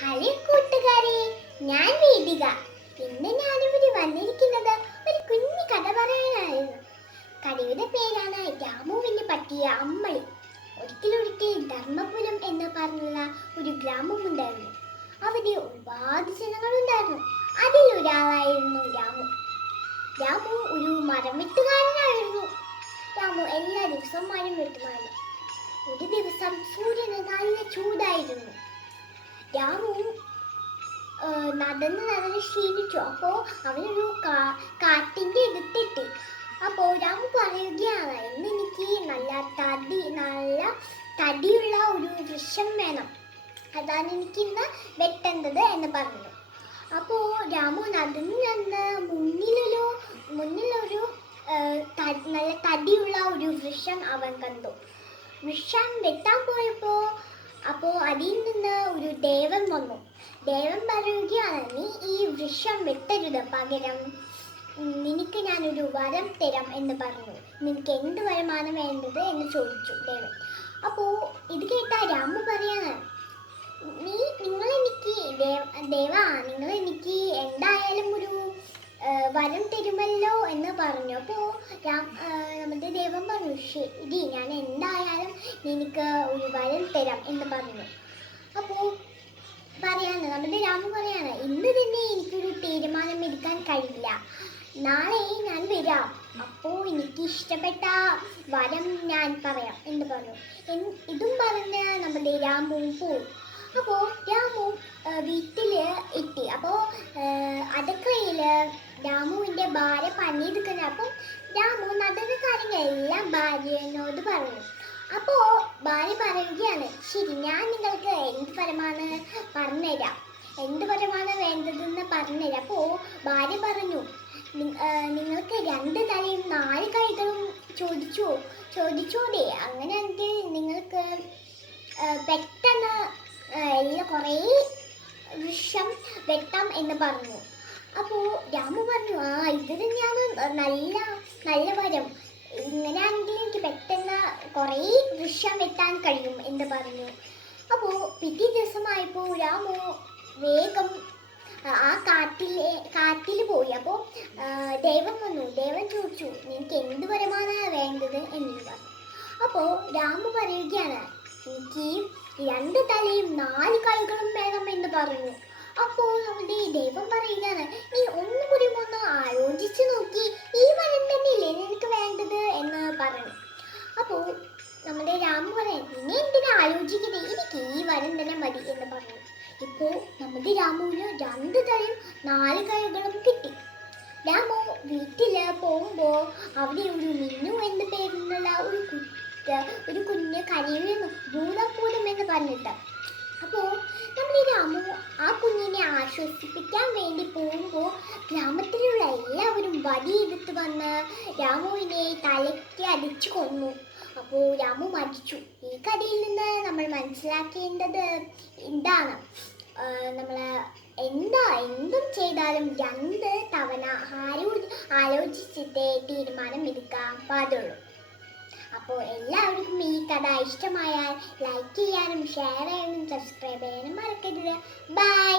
Hello കൂട്ടുകാരെ, ഞാൻ വേദിക. ഇന്ന് ഞാനിവിടെ വന്നിരിക്കുന്നത് ഒരു കുഞ്ഞു കഥ പറയാനായിരുന്നു. കഥയുടെ പേരാണ് രാമുവിന് പറ്റിയ അമ്മളി. ഒരിക്കലൊരിക്കൽ ധർമ്മപുരം എന്ന് പറഞ്ഞുള്ള ഒരു ഗ്രാമമുണ്ടായിരുന്നു. അവിടെ ഒരുപാട് ജനങ്ങളുണ്ടായിരുന്നു. അതിലൊരാളായിരുന്നു രാമു. രാമു ഒരു മരം വെട്ടുകാരനായിരുന്നു. രാമു എല്ലാ ദിവസവും മരം വെട്ടുമായിരുന്നു. ഒരു ദിവസം സൂര്യന് നല്ല ചൂടായിരുന്നു. രാമു നടന്ന് ക്ഷീണിച്ചു. അപ്പോൾ അവനൊരു കാട്ടിൻ്റെ അടുത്തെത്തി. അപ്പോൾ രാമു പറയുകയാണ്, ഇന്ന് എനിക്ക് നല്ല തടിയുള്ള ഒരു വൃക്ഷം വേണം, അതാണ് എനിക്കിന്ന് വെട്ടേണ്ടത് എന്ന് പറഞ്ഞു. അപ്പോൾ രാമു നടന്ന് മുന്നിലൊരു നല്ല തടിയുള്ള ഒരു വൃക്ഷം അവൻ കണ്ടു. വൃക്ഷം വെട്ടാൻ പോയപ്പോൾ അതിൽ നിന്ന് ഒരു ദേവൻ വന്നു. ദേവൻ പറയുകയാണ്, നീ ഈ വൃക്ഷം വെട്ടരുത്, പകരം നിനക്ക് ഞാനൊരു വരം തരാം എന്ന് പറഞ്ഞു. നിനക്ക് എന്ത് വരമാണ് വേണ്ടത് എന്ന് ചോദിച്ചു ദേവൻ. അപ്പോൾ ഇത് കേട്ട രാമു പറയാണ്, നിങ്ങളെനിക്ക് എന്തായാലും ഒരു വരം തരുമല്ലോ എന്ന് പറഞ്ഞു. അപ്പോൾ നമ്മുടെ ദേവൻ പറഞ്ഞു, ശരി, ഞാൻ എന്തായാലും നിനക്ക് ഒരു വരം തരാം എന്ന് പറഞ്ഞു. അപ്പോൾ നമ്മുടെ രാമു പറയാണ്, ഇന്ന് തന്നെ എനിക്കൊരു തീരുമാനം എടുക്കാൻ കഴിയില്ല, നാളെ ഞാൻ വരാം, അപ്പോൾ എനിക്ക് ഇഷ്ടപ്പെട്ട വരം ഞാൻ പറയാം എന്ന് പറഞ്ഞു. ഇതും പറഞ്ഞ് നമ്മുടെ രാമു പോയി. അപ്പോൾ രാമു വീട്ടിൽ എത്തി. അപ്പോൾ അടുക്കളയിൽ രാമുവിൻ്റെ ഭാര്യ പണിയെടുക്കുന്നത്. അപ്പം രാമു നടന്ന കാര്യങ്ങളെല്ലാം ഭാര്യനോട് പറഞ്ഞു. അപ്പോൾ ഭാര്യ പറയുകയാണ്, ശരി, ഞാൻ നിങ്ങൾക്ക് എന്ത് വരമാണ് പറഞ്ഞുതരാം, എന്ത് വരമാണ് വേണ്ടതെന്ന് പറഞ്ഞുതരാം. അപ്പോൾ ഭാര്യ പറഞ്ഞു, നിങ്ങൾക്ക് 2 തലയും 4 കൈകളും ചോദിച്ചോടെ, അങ്ങനെയാണെങ്കിൽ നിങ്ങൾക്ക് പെട്ടെന്ന് കുറേ വൃക്ഷം വെട്ടാം എന്ന് പറഞ്ഞു. അപ്പോൾ രാമു പറഞ്ഞു, ഇത് തന്നെയാണ് നല്ല വരം, ഇങ്ങനെയാണെങ്കിൽ എനിക്ക് പെട്ടെന്ന് കുറേ വൃക്ഷം വെട്ടാൻ കഴിയും എന്ന് പറഞ്ഞു. അപ്പോൾ പിറ്റേ ദിവസമായപ്പോൾ രാമു വേഗം ആ കാട്ടിൽ പോയി. അപ്പോൾ ദേവൻ വന്നു. ദേവൻ ചോദിച്ചു, നിനക്ക് എന്ത് വരമാണ് വേണ്ടത് എന്ന് പറഞ്ഞു. അപ്പോൾ രാമു പറയുകയാണ്, എനിക്ക് 2 തലയും 4 കൈകളും വേണം എന്ന് പറഞ്ഞു. അപ്പോൾ നമ്മുടെ ദൈവം പറയുകയാണ്, നീ ഒന്നുകൂടി ഒന്ന് ആലോചിച്ച് നോക്കി, ഈ വരം തന്നെയല്ലേ നിനക്ക് വേണ്ടത് എന്ന് പറഞ്ഞു. അപ്പോൾ നമ്മുടെ രാമു പറയാൻ, നീ എന്തിനാ ആലോചിക്കുന്നത്, എനിക്ക് ഈ വരം തന്നെ മതി എന്ന് പറഞ്ഞു. ഇപ്പോൾ നമ്മുടെ രാമുവിന് 2 തലയും 4 കൈകളും കിട്ടി. രാമു വീട്ടിൽ പോകുമ്പോൾ അവിടെ ഒരു മിന്നു എന്ന പേരിലുള്ള ഒരു കുഞ്ഞ് കരയുന്നു, ഭൂതം എന്ന് പറഞ്ഞിട്ട്. അപ്പോൾ നമ്മുടെ രാമു ആ കുഞ്ഞിനെ ആശ്വസിപ്പിക്കാൻ വേണ്ടി പോകുമ്പോൾ ഗ്രാമത്തിലുള്ള എല്ലാവരും വടിയെടുത്ത് വന്ന് രാമുവിനെ തലയ്ക്ക് അടിച്ചു കൊന്നു. അപ്പോൾ രാമു മരിച്ചു. ഈ കഥയിൽ നിന്ന് നമ്മൾ മനസ്സിലാക്കേണ്ടത് എന്താണ്, നമ്മൾ എന്തും ചെയ്താലും 2 തവണ ആലോചിച്ചിട്ടേ തീരുമാനം എടുക്കാൻ പാടുള്ളൂ. അപ്പോൾ എല്ലാവർക്കും ഈ കഥ ഇഷ്ടമായാൽ ലൈക്ക് ചെയ്യാനും ഷെയർ ചെയ്യാനും സബ്സ്ക്രൈബ് ചെയ്യാനും മറക്കരുത്. ബൈ.